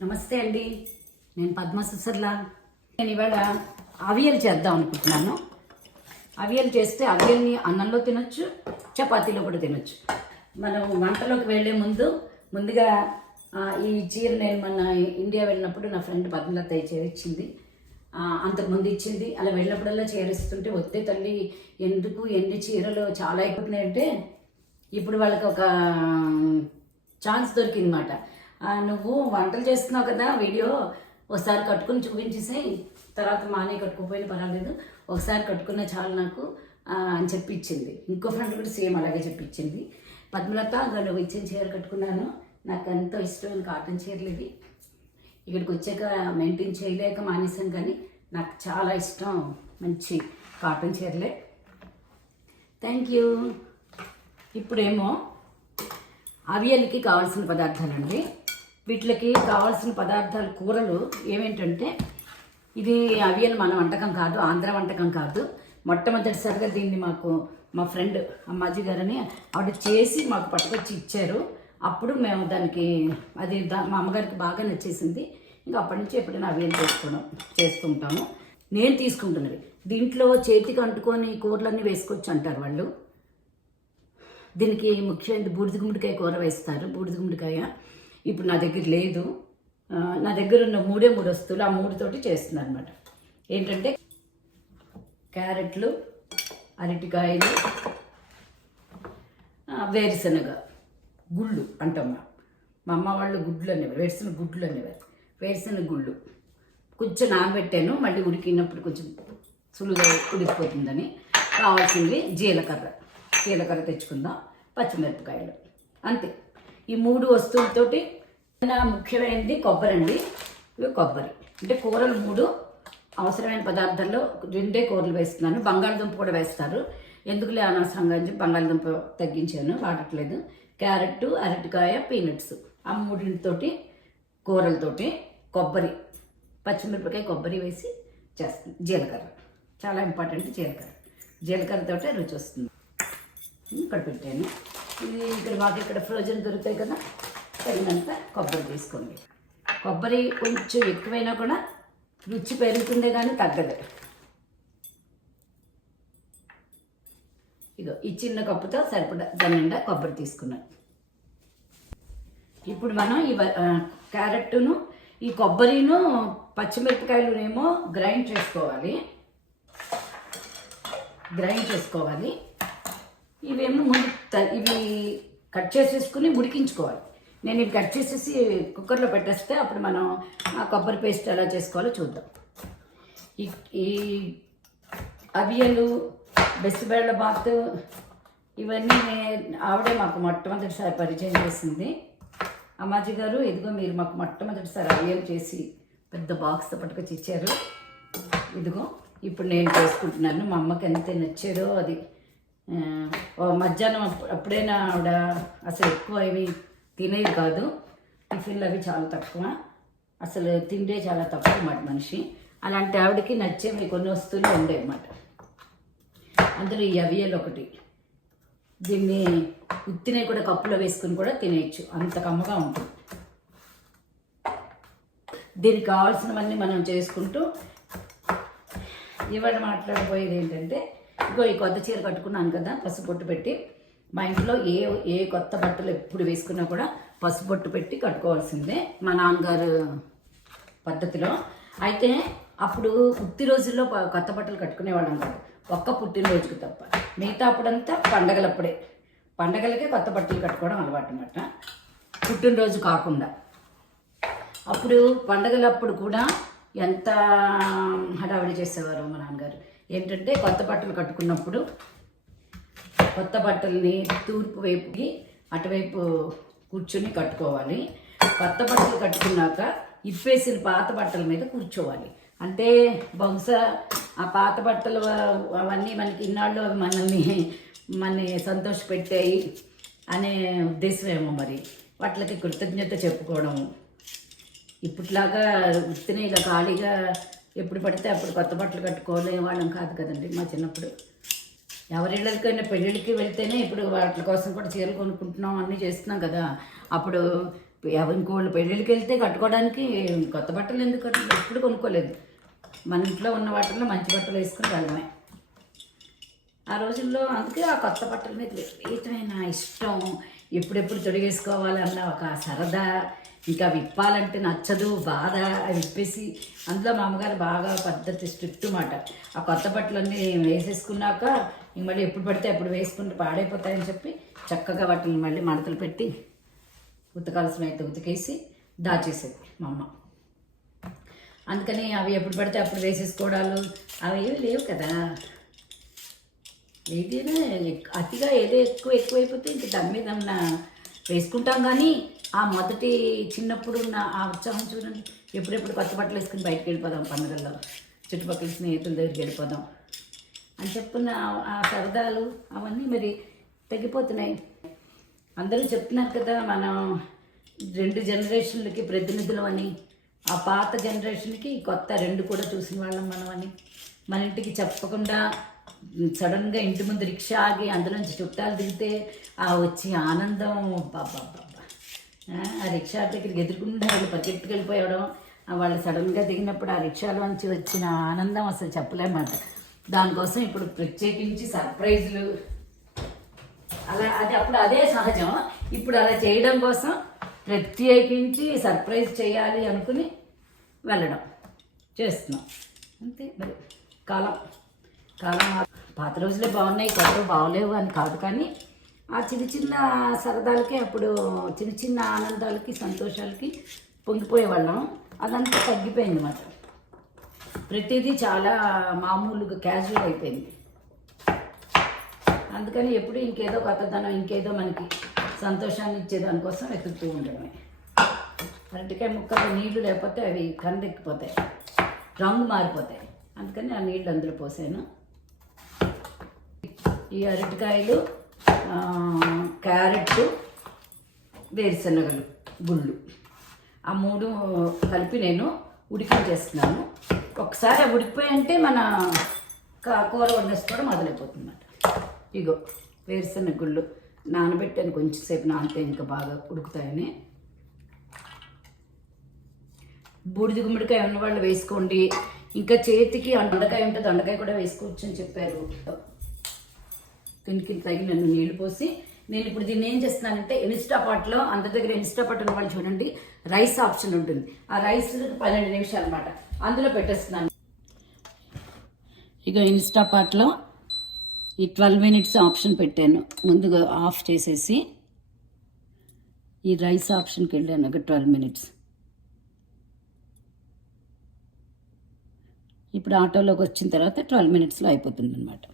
నమస్తే అండి, నేను పద్మ సుసర్లా. నేను ఇవాళ అవియలు చేద్దాం అనుకుంటున్నాను. అవియలు చేస్తే అవియల్ని అన్నంలో తినొచ్చు, చపాతీలో కూడా తినొచ్చు. మనం వంటలోకి వెళ్ళే ముందుగా ఈ చీర నేను మన ఇండియా వెళ్ళినప్పుడు నా ఫ్రెండ్ పద్మలత ఇచ్చింది. అంతకుముందు ఇచ్చింది. అలా వెళ్ళినప్పుడల్లా చీరిస్తుంటే వద్దే తల్లి, ఎందుకు ఎన్ని చీరలు చాలా అయిపోతున్నాయంటే ఇప్పుడు వాళ్ళకి ఒక ఛాన్స్ దొరికిందన్నమాట. నువ్వు వంటలు చేస్తున్నావు కదా, వీడియో ఒకసారి కట్టుకుని చూపించేసి తర్వాత మానే కట్టుకోపోయినా పర్వాలేదు, ఒకసారి కట్టుకున్న చాలు నాకు అని చెప్పించింది. ఇంకో ఫ్రెండ్ కూడా సేమ్ అలాగే చెప్పించింది. పద్మలత నువ్వు ఇచ్చిన చీర కట్టుకున్నాను, నాకు ఎంతో ఇష్టమైన కాటన్ చీరలు ఇవి. ఇక్కడికి వచ్చాక మెయింటైన్ చేయలేక మానేసాను, కానీ నాకు చాలా ఇష్టం మంచి కాటన్ చీరలే. Thank you. ఇప్పుడేమో అవియల్కి కావాల్సిన పదార్థాలండి. వీటికి కావాల్సిన పదార్థాలు కూరలు ఏమేంటంటే, ఇది అవియల్ మన వంటకం కాదు, ఆంధ్ర వంటకం కాదు. మొట్టమొదటిసారిగా దీన్ని మాకు మా ఫ్రెండ్ అమ్మాజీ గారని ఆవిడ చేసి మాకు పట్టుకొచ్చి ఇచ్చారు. అప్పుడు మేము దానికి మా అమ్మగారికి బాగా నచ్చేసింది. ఇంకా అప్పటి నుంచి ఎప్పుడైనా అవియల్ చేస్తుంటాము. నేను తీసుకుంటున్నది. దీంట్లో చేతికి అంటుకొని కూరలన్నీ వేసుకోవచ్చు అంటారు వాళ్ళు. దీనికి ముఖ్యంగా బూడిద గుమ్మడికాయ కూర వేస్తారు. బూడిద గుమ్మడికాయ ఇప్పుడు నా దగ్గర లేదు. నా దగ్గర ఉన్న మూడు వస్తువులు, ఆ మూడుతోటి చేస్తున్నాను అనమాట. ఏంటంటే క్యారెట్లు, అరటికాయలు, వేరుశనగ గుళ్ళు అంటాం. మా అమ్మ వాళ్ళు గుడ్లు అనేవారు, వేరుశనగ గుడ్లు అనేవారు. వేరుశనగ గుళ్ళు కొంచెం నానబెట్టాను, మళ్ళీ ఉడికినప్పుడు కొంచెం సులువుగా ఉడికిపోతుందని. కావాల్సింది జీలకర్ర తెచ్చుకుందాం, పచ్చిమిరపకాయలు, అంతే. ఈ మూడు వస్తువులతోటి ముఖ్యమైనది కొబ్బరి అండి. ఇవి కొబ్బరి అంటే కూరలు మూడు అవసరమైన పదార్థాల్లో రెండే కూరలు వేస్తున్నాను. బంగాళదుంప కూడా వేస్తారు, ఎందుకులే అనవసరంగా అని చెప్పి బంగాళదుంప తగ్గించాను, వాడట్లేదు. క్యారెట్, అరటికాయ, పీనట్స్, ఆ మూడింటితోటి కూరలతోటి కొబ్బరి, పచ్చిమిరపకాయ, కొబ్బరి వేసి చేస్తాను. జీలకర్ర చాలా ఇంపార్టెంట్. జీలకర్రతోటే రుచి వస్తుంది. ఇక్కడ పెట్టాను. ఇది మాకు ఇక్కడ ఫ్రోజన్ దొరుకుతాయి కదా, తగినంత కొబ్బరి తీసుకోండి. కొబ్బరి కొంచెం ఎక్కువైనా కూడా రుచి పెరుగుతుందే కానీ తగ్గదు. ఇగో ఈ చిన్న కప్పుతో సరిపడా దాని నిండా కొబ్బరి తీసుకున్నాను. ఇప్పుడు మనం ఈ క్యారెట్ను, ఈ కొబ్బరిను, పచ్చిమిరపకాయలునేమో గ్రైండ్ చేసుకోవాలి. ఇవేమో ఇవి కట్ చేసేసుకుని ఉడికించుకోవాలి. నేను ఇవి కట్ చేసేసి కుక్కర్లో పెట్టేస్తే అప్పుడు మనం ఆ కొబ్బరి పేస్ట్ ఎలా చేసుకోవాలో చూద్దాం. ఈ అవియలు, బెస్సిబేళ్ళ బాత్ ఇవన్నీ ఆవిడే మాకు మొట్టమొదటిసారి పరిచయం చేసింది. అమ్మాజీ గారు, ఇదిగో మీరు మాకు మొట్టమొదటిసారి అవియలు చేసి పెద్ద బాక్స్తో పట్టుకొచ్చి ఇచ్చారు. ఇదిగో ఇప్పుడు నేను చేసుకుంటున్నాను. మా అమ్మకి ఎంత నచ్చారో అది. మధ్యాహ్నం అప్పుడైనా ఆవిడ అసలు ఎక్కువ ఇవి తినేది కాదు. టిఫిన్లు అవి చాలా తక్కువ, అసలు తిండే చాలా తక్కువ అన్నమాట మనిషి. అలాంటి ఆవిడకి నచ్చేవి కొన్ని వస్తువులు ఉండేవి అన్నమాట. అందులో ఈ అవియలు ఒకటి. దీన్ని ఉత్తినే కూడా కప్పులో వేసుకుని కూడా తినేయచ్చు, అంత కమ్మగా ఉంటుంది. దీనికి కావాల్సినవన్నీ మనం చేసుకుంటూ ఇవాళ మాట్లాడబోయేది ఏంటంటే, ఇగో ఈ కొత్త చీర కట్టుకున్నాను కదా, పసుపొట్టు పెట్టి. మా ఇంట్లో ఏ కొత్త బట్టలు ఎప్పుడు వేసుకున్నా కూడా పసుపొట్టు పెట్టి కట్టుకోవాల్సిందే, మా నాన్నగారు పద్ధతిలో. అయితే అప్పుడు పుట్టి రోజుల్లో కొత్త బట్టలు కట్టుకునేవాళ్ళం కాదు, ఒక్క పుట్టినరోజుకు తప్ప. మిగతా అప్పుడంతా పండగలకే కొత్త బట్టలు కట్టుకోవడం అలవాటు అన్నమాట, పుట్టినరోజు కాకుండా. అప్పుడు పండగలప్పుడు కూడా ఎంత హడావిడి చేసేవారు మా నాన్నగారు. ఏంటంటే కొత్త బట్టలు కట్టుకున్నప్పుడు కొత్త బట్టల్ని తూర్పు వైపుకి అటువైపు కూర్చుని కట్టుకోవాలి. కొత్త బట్టలు కట్టుకున్నాక ఇప్పేసిన పాత బట్టల మీద కూర్చోవాలి. అంటే బహుశా ఆ పాత బట్టలు అవన్నీ మనకి ఇన్నాళ్ళు అవి మనల్ని సంతోషపెట్టాయి అనే ఉద్దేశం ఏమో మరి. వాటికి కృతజ్ఞత చెప్పుకోవడం. ఇప్పట్లాగా ఉత్తినే ఇలా ఖాళీగా ఎప్పుడు పడితే అప్పుడు కొత్త బట్టలు కట్టుకోలే వాళ్ళం కాదు కదండి మా చిన్నప్పుడు. ఎవరిళ్ళకైనా పెళ్ళిళ్ళకి వెళ్తేనే ఇప్పుడు వాటి కోసం కూడా చీరలు కొనుక్కుంటున్నాం, అన్నీ చేస్తున్నాం కదా. అప్పుడు ఇంకోళ్ళు పెళ్ళిళ్ళకి వెళ్తే కట్టుకోవడానికి కొత్త బట్టలు ఎందుకు ఎప్పుడు కొనుక్కోలేదు. మన ఇంట్లో ఉన్న వాటిల్లో మంచి బట్టలు వేసుకుని వెళ్ళడమే. ఆ రోజుల్లో అందుకే ఆ కొత్త బట్టల మీద విపరీతమైన ఇష్టం, ఎప్పుడెప్పుడు తొడిగేసుకోవాలన్న ఒక సరదా, ఇంకా విప్పాలంటే నచ్చదు, బాధ. అవి విప్పేసి అందులో మా అమ్మగారు బాగా పద్ధతి స్ట్రిక్ట్ మాట. ఆ కొత్త బట్టలన్నీ వేసేసుకున్నాక ఇంక మళ్ళీ ఎప్పుడు పడితే అప్పుడు వేసుకుంటే పాడైపోతాయని చెప్పి చక్కగా వాటిని మళ్ళీ మడతలు పెట్టి ఉతకాల్సిన అయితే ఉతికేసి దాచేసేది మా అమ్మ. అందుకని అవి ఎప్పుడు పడితే అప్పుడు వేసేసుకోవడాలు అవి ఏవి లేవు కదా. ఏదైనా అతిగా ఏదో ఎక్కువైపోతే ఇంక దాని మీద వేసుకుంటాం. కానీ ఆ మొదటి చిన్నప్పుడు ఉన్న ఆ ఉత్సాహం చూడండి. ఎప్పుడెప్పుడు కొత్త బట్టలు వేసుకుని బయటకు వెళ్ళిపోదాం, పండుగల్లో చుట్టుపక్కల స్నేహితుల దగ్గరికి వెళ్ళిపోదాం అని చెప్పుకున్న ఆ సరదాలు అవన్నీ మరి తగ్గిపోతున్నాయి. అందరూ చెప్తున్నారు కదా, మనం 2 జనరేషన్లకి ప్రతినిధులు అని. ఆ పాత జనరేషన్కి కొత్త 2 కూడా చూసిన వాళ్ళం మనం అని. మన ఇంటికి చెప్పకుండా సడన్గా ఇంటి ముందు రిక్షా ఆగి అందులోంచి చుట్టాలు దిగితే ఆ వచ్చి ఆనందం, బాబా ఆ రిక్షా దగ్గరికి ఎదుర్కొంటే వాళ్ళు పరిగెట్టుకు వెళ్ళిపోవడం, వాళ్ళు సడన్గా దిగినప్పుడు ఆ రిక్షాలోంచి వచ్చిన ఆనందం అసలు చెప్పలేమాట. దానికోసం ఇప్పుడు ప్రత్యేకించి సర్ప్రైజులు అలా, అది అప్పుడు అదే సహజం. ఇప్పుడు అలా చేయడం కోసం ప్రత్యేకించి సర్ప్రైజ్ చేయాలి అనుకుని వెళ్ళడం చేస్తున్నాం అంతే. మరి కాలం పాత రోజులే బాగున్నాయి, కొత్తవి బాగలేవు అని కాదు. కానీ ఆ చిన్న సరదాలకి, అప్పుడు చిన్న ఆనందాలకి, సంతోషాలకి పొంగిపోయేవాళ్ళం. అదంతా తగ్గిపోయింది అన్నమాట. ప్రతిదీ చాలా మామూలుగా క్యాజువల్ అయిపోయింది. అందుకని ఎప్పుడు ఇంకేదో కొత్తదనం, ఇంకేదో మనకి సంతోషాన్ని ఇచ్చేదానికోసం వెతుకుతూ ఉండడమే. అరటికాయ ముక్కలు నీళ్లు లేకపోతే అవి కందెక్కిపోతాయి, రంగు మారిపోతాయి. అందుకని ఆ నీళ్ళు అందులో పోసాను. ఈ అరటికాయలు, క్యారెట్, వేరుశనగలు గుళ్ళు, ఆ 3 కలిపి నేను ఉడికించేస్తున్నాను. ఒకసారి అవి ఉడికిపోయంటే మన కూర వండేసుకోవడం మొదలైపోతుంది అన్నమాట. ఇగో వేరుశనగ గుళ్ళు నానబెట్టాను, కొంచెం సేపు నానితే ఇంకా బాగా ఉడుకుతాయని. బూడిద గుమ్మడికాయ ఉన్న వాళ్ళు వేసుకోండి. ఇంకా చేతికి దొండకాయ ఉంటుంది, దొండకాయ కూడా వేసుకోవచ్చు అని చెప్పారు. దీనికి తగిన నీళ్లు పోసి నేను ఇప్పుడు దీన్ని ఏం చేస్తున్నానంటే, ఇన్స్టాపాట్లో అందరి దగ్గర ఇన్స్టాపాట్ ఉన్న వాళ్ళు చూడండి, రైస్ ఆప్షన్ ఉంటుంది. ఆ రైస్ 12 నిమిషాలు అన్నమాట, అందులో పెట్టేస్తున్నాను. ఇక ఇన్స్టాపాట్లో ఈ 12 మినిట్స్ ఆప్షన్ పెట్టాను. ముందుగా ఆఫ్ చేసేసి ఈ రైస్ ఆప్షన్కి వెళ్ళాను. ఒక 12 మినిట్స్. ఇప్పుడు ఆటోలోకి వచ్చిన తర్వాత 12 మినిట్స్లో అయిపోతుంది అనమాట.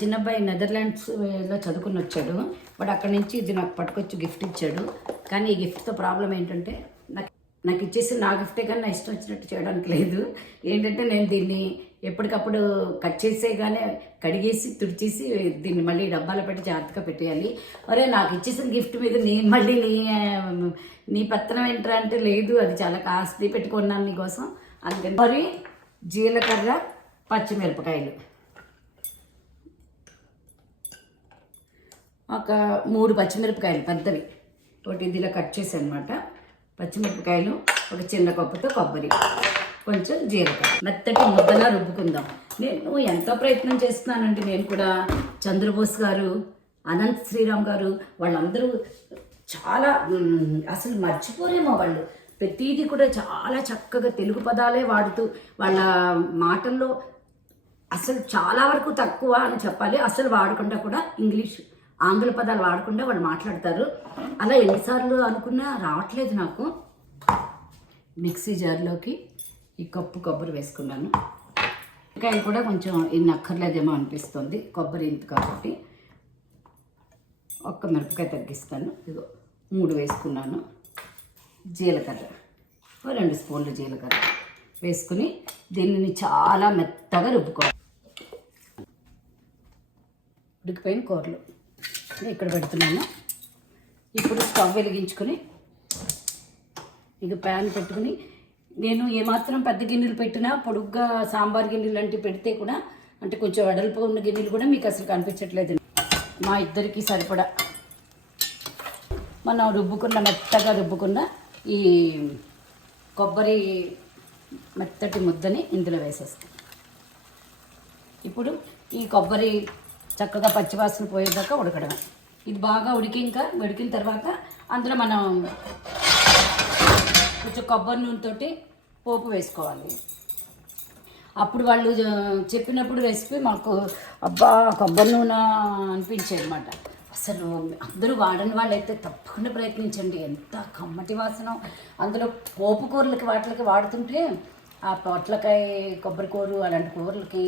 చిన్నబ్బాయి నెదర్లాండ్స్లో చదువుకుని వచ్చాడు. వాడు అక్కడి నుంచి ఇది నాకు పట్టుకొచ్చి గిఫ్ట్ ఇచ్చాడు. కానీ ఈ గిఫ్ట్తో ప్రాబ్లం ఏంటంటే, నాకు ఇచ్చేసి నా గిఫ్టే కానీ నా ఇష్టం వచ్చినట్టు చేయడానికి లేదు. ఏంటంటే నేను దీన్ని ఎప్పటికప్పుడు కట్ చేసేగానే కడిగేసి తుడిచేసి దీన్ని మళ్ళీ డబ్బాలో పెట్టి జాగ్రత్తగా పెట్టేయాలి. అరే నాకు ఇచ్చేసిన గిఫ్ట్ మీద నేను మళ్ళీ నీ పత్రం ఏంట్రా అంటే, లేదు అది చాలా కాస్ట్లీ పెట్టుకున్నాను నీకోసం. అందుకని మరి జీలకర్ర, పచ్చిమిరపకాయలు ఒక 3 పచ్చిమిరపకాయలు పెద్దవి ఒకటి ఇదిలా కట్ చేసాను అనమాట. పచ్చిమిరపకాయలు, ఒక చిన్న కప్పుతో కొబ్బరి, కొంచెం జీలకర్ర, మెత్తటి ముద్దలా రుబ్బుకుందాం. నేను ఎంతో ప్రయత్నం చేస్తున్నానండి. నేను కూడా చంద్రబోస్ గారు, అనంత్ శ్రీరామ్ గారు, వాళ్ళందరూ చాలా అసలు మర్చిపోలేమో. వాళ్ళు ప్రతిదీ కూడా చాలా చక్కగా తెలుగు పదాలే వాడుతూ, వాళ్ళ మాటల్లో అసలు చాలా వరకు తక్కువ అని చెప్పాలి, అసలు వాడకుండా కూడా ఇంగ్లీష్, ఆంగ్ల పదాలు వాడకుండా వాళ్ళు మాట్లాడతారు. అలా ఎన్నిసార్లు అనుకున్నా రావట్లేదు నాకు. మిక్సీ జార్లోకి ఈ కప్పు కొబ్బరి వేసుకున్నాను. మిరపకాయలు కూడా కొంచెం ఇన్ని అక్కర్లేదేమో అనిపిస్తుంది, కొబ్బరి ఇంత కాబట్టి. ఒక్క మిరపకాయ తగ్గిస్తాను. ఇదిగో 3 వేసుకున్నాను. జీలకర్ర 2 స్పూన్లు జీలకర్ర వేసుకుని దీనిని చాలా మెత్తగా రుబ్బుకోవాలి. ఉడికిపోయిన కూరలు ఇక్కడ పెడుతున్నాను. ఇప్పుడు స్టవ్ వెలిగించుకొని ఇక ప్యాన్ పెట్టుకుని, నేను ఏమాత్రం పెద్ద గిన్నెలు పెట్టినా పొడుగ్గా సాంబార్ గిన్నెలు లాంటివి పెడితే కూడా, అంటే కొంచెం వెడల్పు ఉన్న గిన్నెలు కూడా మీకు అసలు కనిపించట్లేదు. మా ఇద్దరికి సరిపడా మనం మెత్తగా రుబ్బుకున్న ఈ కొబ్బరి మెత్తటి ముద్దని ఇందులో వేసేస్తాం. ఇప్పుడు ఈ కొబ్బరి చక్కగా పచ్చివాసన పోయేదాకా ఉడకడమే. ఇది బాగా ఉడికిన తర్వాత అందులో మనం కొంచెం కొబ్బరి నూనెతోటి పోపు వేసుకోవాలి. అప్పుడు వాళ్ళు చెప్పినప్పుడు రెసిపీ మాకు అబ్బా కొబ్బరి నూనె అనిపించేది అన్నమాట. అసలు అందరూ వాడని వాళ్ళైతే తప్పకుండా ప్రయత్నించండి. ఎంత కమ్మటి వాసన. అందులో పోపు కూరలకి వాటికి వాడుతుంటే ఆ పొట్లకాయ కొబ్బరి కూర అలాంటి కూరలకి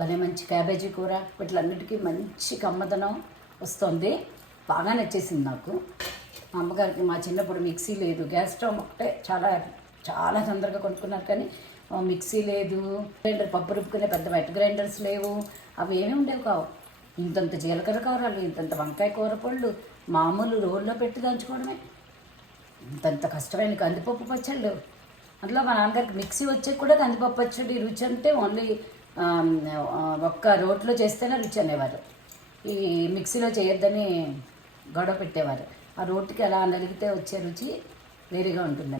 భలే మంచి క్యాబేజీ కూర వీటిలన్నిటికీ మంచి కమ్మదనం వస్తుంది. బాగా నచ్చేసింది నాకు. మా అమ్మగారికి మా చిన్నప్పుడు మిక్సీ లేదు, గ్యాస్ స్టవ్ ఒకటే చాలా చాలా తొందరగా కొనుక్కున్నారు. కానీ మిక్సీ లేదు, గ్రైండర్ పప్పు రుబ్బుకునే పెద్ద వెట్ గ్రైండర్స్ లేవు, అవి ఏమీ ఉండేవి కావు. ఇంతంత జీలకర్ర కూరలు, ఇంతంత వంకాయ కూర పళ్ళు మామూలు రోల్లో పెట్టి దంచుకోవడమే. ఇంతంత కష్టమైన కందిపప్పు పచ్చళ్ళు. అందులో మా నాన్నగారికి మిక్సీ వచ్చే కూడా కందిపప్పు పచ్చడి రుచి అంటే ఓన్లీ ఒక్క రోట్లో చేస్తేనే రుచి అనేవారు. ఈ మిక్సీలో చేయొద్దని గొడవ పెట్టేవారు. ఆ రోటికి అలా నలిగితే వచ్చే రుచి వేరేగా ఉంటుంది.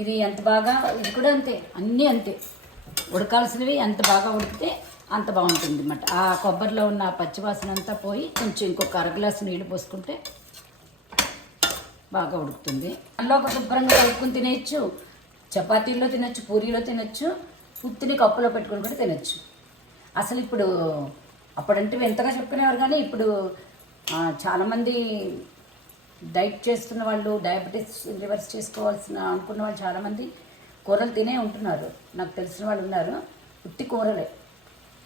ఇది ఎంత బాగా, ఇది కూడా అంతే, అన్నీ అంతే. ఉడకాల్సినవి ఎంత బాగా ఉడికితే అంత బాగుంటుంది అన్నమాట. ఆ కొబ్బరిలో ఉన్న పచ్చివాసన అంతా పోయి కొంచెం ఇంకొక అరగ్లాసు నీళ్ళు పోసుకుంటే బాగా ఉడుకుతుంది. అందులో ఒక శుభ్రంగా కలుపుకుని తినేయచ్చు, చపాతీల్లో తినచ్చు, పూరీలో తినచ్చు, ఉత్తిని కప్పులో పెట్టుకుని కూడా తినచ్చు. అసలు ఇప్పుడు అప్పుడంటే ఎంతగా చెప్పుకునేవారు, కానీ ఇప్పుడు చాలామంది డైట్ చేస్తున్న వాళ్ళు, డయాబెటీస్ రివర్స్ చేసుకోవాల్సిన అనుకున్న వాళ్ళు చాలామంది కూరలు తినే ఉంటున్నారు. నాకు తెలిసిన వాళ్ళు ఉన్నారు. ఉత్తి కూరలే.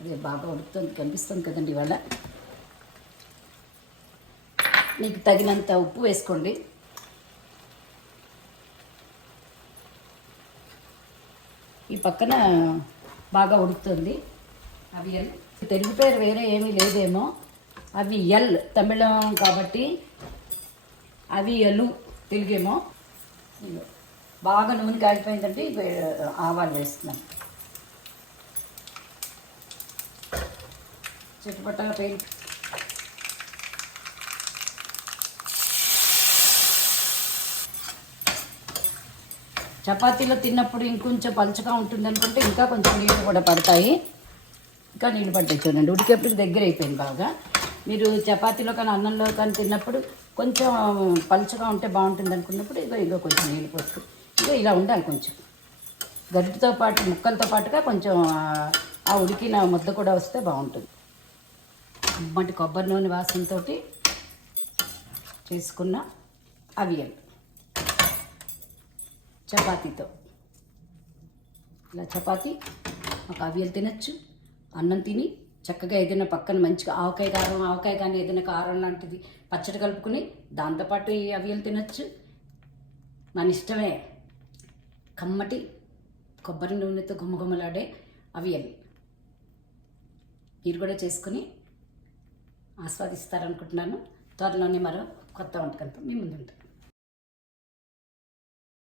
అదే బాగా ఉడుకుతుంది, కనిపిస్తుంది కదండి. ఇవాళ మీకు తగినంత ఉప్పు వేసుకోండి. ఈ పక్కన బాగా ఉడుకుతుంది. అవియల్ తెలుగు పేరు వేరే ఏమీ లేదేమో. అవియల్ తమిళం కాబట్టి అవియలు తెలుగేమో. బాగా నూనె కాగిపోయిందంటే ఆవాలు వేస్తున్నాం. చిట్టుపట్ట పేరు చపాతీలో తిన్నప్పుడు ఇంకొంచెం పలుచగా ఉంటుంది అనుకుంటే ఇంకా కొంచెం నీళ్ళు కూడా పడతాయి. ఇంకా నీళ్ళు పడ్డాయి చూడండి. ఉడికేప్పుడు దగ్గర అయిపోయింది బాగా. మీరు చపాతీలో కానీ అన్నంలో కానీ తిన్నప్పుడు కొంచెం పలుచగా ఉంటే బాగుంటుంది అనుకున్నప్పుడు ఇగో కొంచెం నీళ్ళు పోసుకుని ఇలా ఉండాలి. కొంచెం గరిటతో పాటు ముక్కలతో పాటుగా కొంచెం ఆ ఉడికిన ముద్ద కూడా వస్తే బాగుంటుంది. అమ్మటి కొబ్బరి నూనె వాసనతో చేసుకున్న అవియల్ చపాతీతో. ఇలా చపాతీ ఒక అవియల్ తినచ్చు. అన్నం తిని చక్కగా ఏదైనా పక్కన మంచిగా ఆవకాయ కానీ ఏదైనా కారం లాంటిది పచ్చడి కలుపుకుని దాంతోపాటు ఈ అవియల్ తినచ్చు. మన ఇష్టమే. కమ్మటి కొబ్బరి నూనెతో గుమ్మగుమ్మలాడే అవియల్ మీరు కూడా చేసుకుని ఆస్వాదిస్తారనుకుంటున్నాను. త్వరలోనే మరో కొత్త వంటకంతో మీ ముందుంటాను.